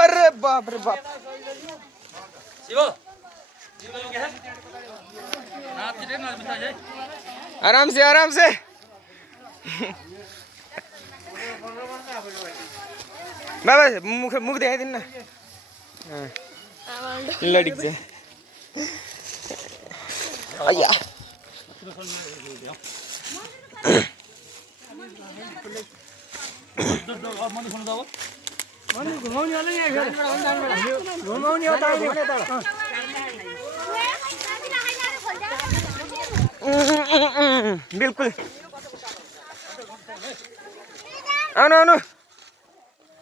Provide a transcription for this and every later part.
अरे बाप रे बाप आराम से बाबा मुख मुख दिखाइदिनु न लडिक चाहिँ अय्या बिल्कुल आउनु आउनु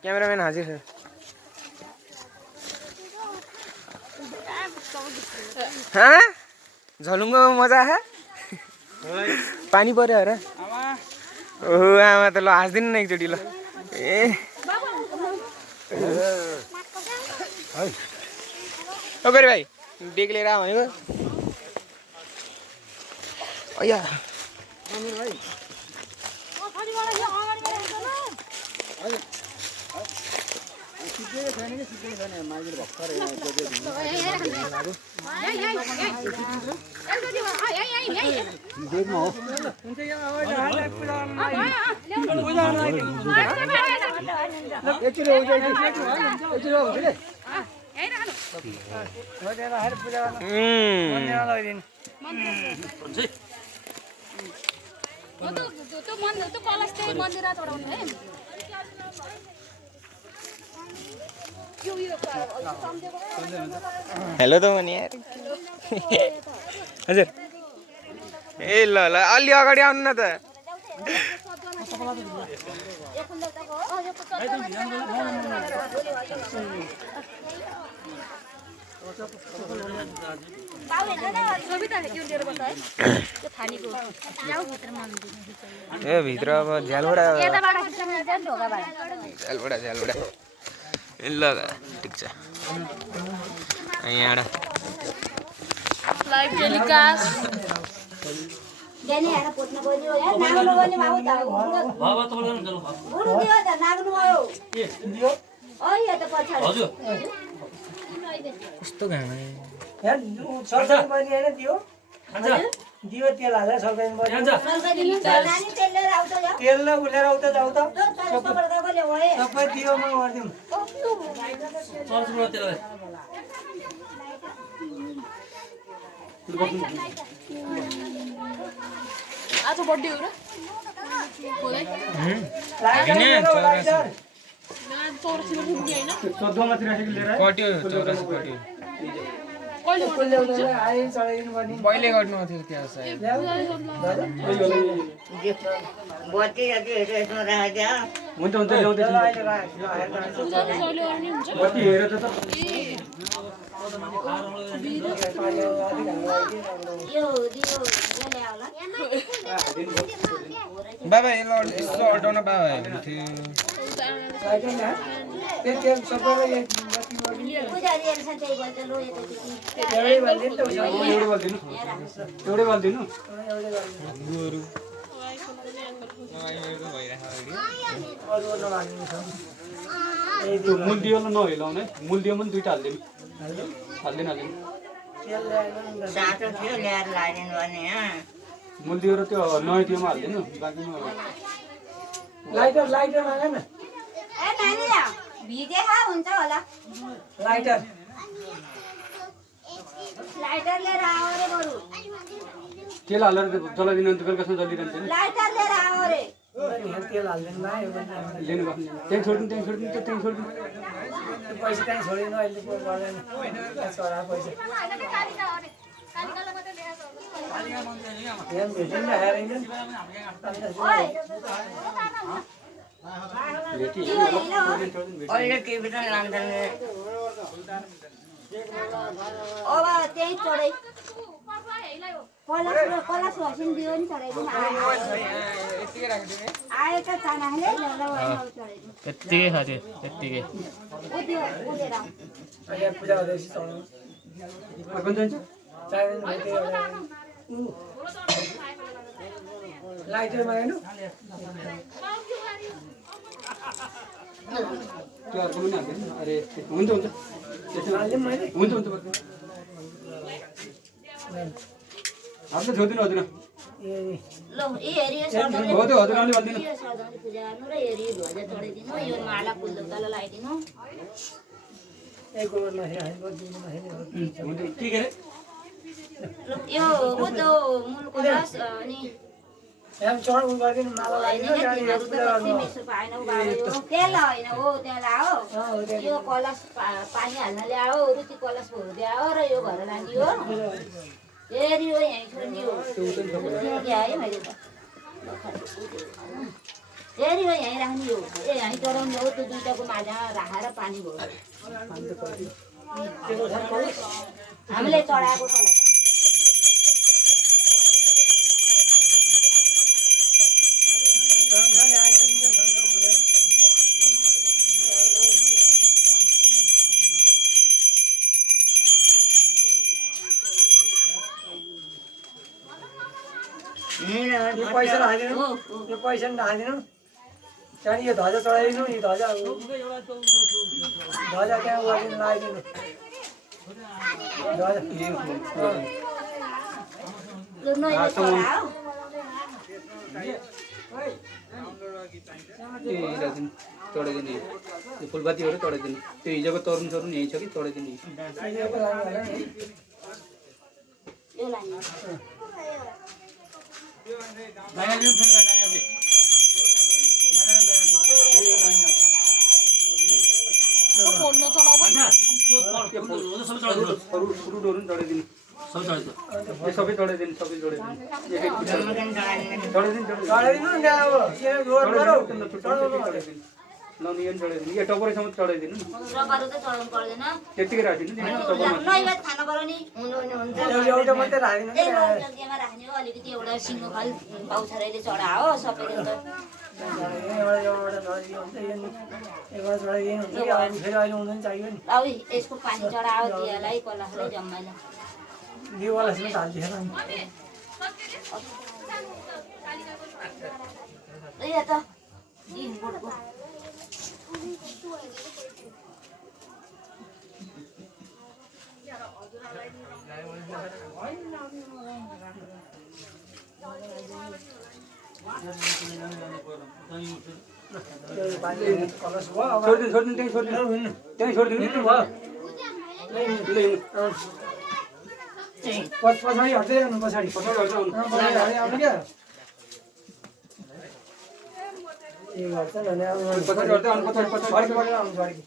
क्यामेराम्यान हाजिर छ हाँ झलुङ्गो मजा है पानी पर्यो र ओहो आमा त ल हाँस्दिनु न एकचोटि ल ए ओ गरे भाइ डेक लिएर आ भनेको अय्या हेलो त भने यार हजुर ए ल ल अलि अगाडि आउनु न त ए भित्र अब झ्यालबाट ल ठिक छ यहाँबाट लाइभ टेलिकास्ट कस्तो घाम दियो तेल हालेर सल्काइन तेल ल उलेर आउँछ जाऊ त सबै दियो म गर्दिम आज बर्थडे हो र बोलै चौरसीमा पुग्ने हैन 14 मा 83 लिएर कट्यो 84 कट्यो पहिले गर्नु थियो त्यहाँ सायद बत्ती यति यसमा राख्या हुन्छ ल्याउँदै बत्ती हेरेर त बाबा यसो अटाउन बाबा थियो एउटै बाल्दिनु मूल दियो नहिलाउने मूल दियो पनि दुईटा हाल्दैन सातो थियो ल्याएर लाइदिनु भने मूल दियो र त्यो नयाँ दियोमा हाल्दिनु बाँकीमा लाइटर माग न ए नानी भिजे हुन्छ होला लाइटर लिएर आऊ रे बरु तेल हालेर चलाइदिनु अन्त बेलुकासम्म चलिरहन्छ नि लाइटर लिएर आऊ रे तेल हाल्दैन बा यो लिनु पर्ने त्यहाँ छोड्दिनु पैसा कहीँ छोडिनु अहिले पो गर्दैन छोरा पैसा यहाँ भेटिन हेरेन अहिले टिभी त लाउँदैन अब त्यही चढै कलश हसिन दियो नि चढाइदिनु आयो त चानाले चढाइदिनु त्यत्तिकै खाथ्यो त्यत्तिकै उदेर अहिले पूजा हुँदैछ चढाउनु कुन जान्छ चाहिँदैन भेटे एउटा लाइटरमा हेर्नु त्यो अर्को पनि हाल्दैन अरे हुन्छ हुन्छ हालिदिउँ मैले हुन्छ हुन्छ हामीले छोडिदिनु हजुर ए ल ए हेरियो सरदारले हो त्यो हजुरले भनिदिनु यो सरदारले पूजा गर्नु र हेरियो ध्वजा चढाइदिनु यो माला फुलदौतालाई लगाइदिनु एक गोबरमा हेर्नु दिनुमा हेर्नु हुन्छ के के यो उतो मूलको रस अनि यहाँ चढ उ गरिदिनु माला होइन लगाइदिनु तिमीहरू त कति मिसो पाएन बाबा यो तेल होइन हो त्यहाँ लाओ यो कलश पानी हाल्न ल्याओ रुचि कलश भोर्द्याओ र यो घर लाने हो फेरि यो यहीँ छोड्ने हो क्या है मैले त फेरि यो यहीँ राख्ने हो ए यहीँ चढाउने हो त्यो दुइटाको माझमा राखेर पानी भयो हामीले चढाएको कलश यो पैसा राखिदिनु यो पैसा नि राखिदिनु त्यहाँदेखि यो ध्वजा चढाइदिनु यो ध्वजा त्यहाँ गरिदिनु लगाइदिनु ध्वजा लु नैले चढाओ ए राखिदिनु चढाइदिनु यो फुलपातीहरू चढाइदिनु त्यो हिजोको तरुन सरुन यहीँ छ कि चढाइदिनु यो लानु होला नि यो लाने फोन नचलाऊ फ्रुटहरू पनि चढाइदिनु सबै चढाइदिनु सबै चढाइदिनु चढाइदिनु चढाइदिनु नि त्यहाँ अब यहाँ रोड गरौ चढाइदिनु ननियन चढाइदिनु यो टपरैसम्म चढाइदिनु नि रगहरू त चढाउनु पर्दैन त्यत्तिकै राखिदिनु नैवेद खानु पर्यो नि हुन्छ एउटा मात्रै राखिदिनु ए यज्ञमा राख्ने हो अलिकति एउटा सिङ्गो खाल पाउछराले चढाओ सबैले त एउटा चढाइदिनु हुन्छ यो नि एउटा चढाइदिनु हुन्छ कि अहिले फेरि अहिले हुँदैन चाहियो नि अब यसको पानी चढाओ दियालाई कलशलाई जम्माइला दिवाला चाहिँ हालिदिएर ए त बोटको कलश भयो अब छोडिदिनु त्यहीँ छोडिदिनु त्यहीँ छोडिदिनु हिँड्नु भयो पछाडि हट्दै जानु पछाडि पछाडि हट्छ आउनु पछाडि आउनु क्या ए गर्छ भने अब पछाडि हट्दै आउनु पछाडि पछाडि फर्केर आउनु फर्की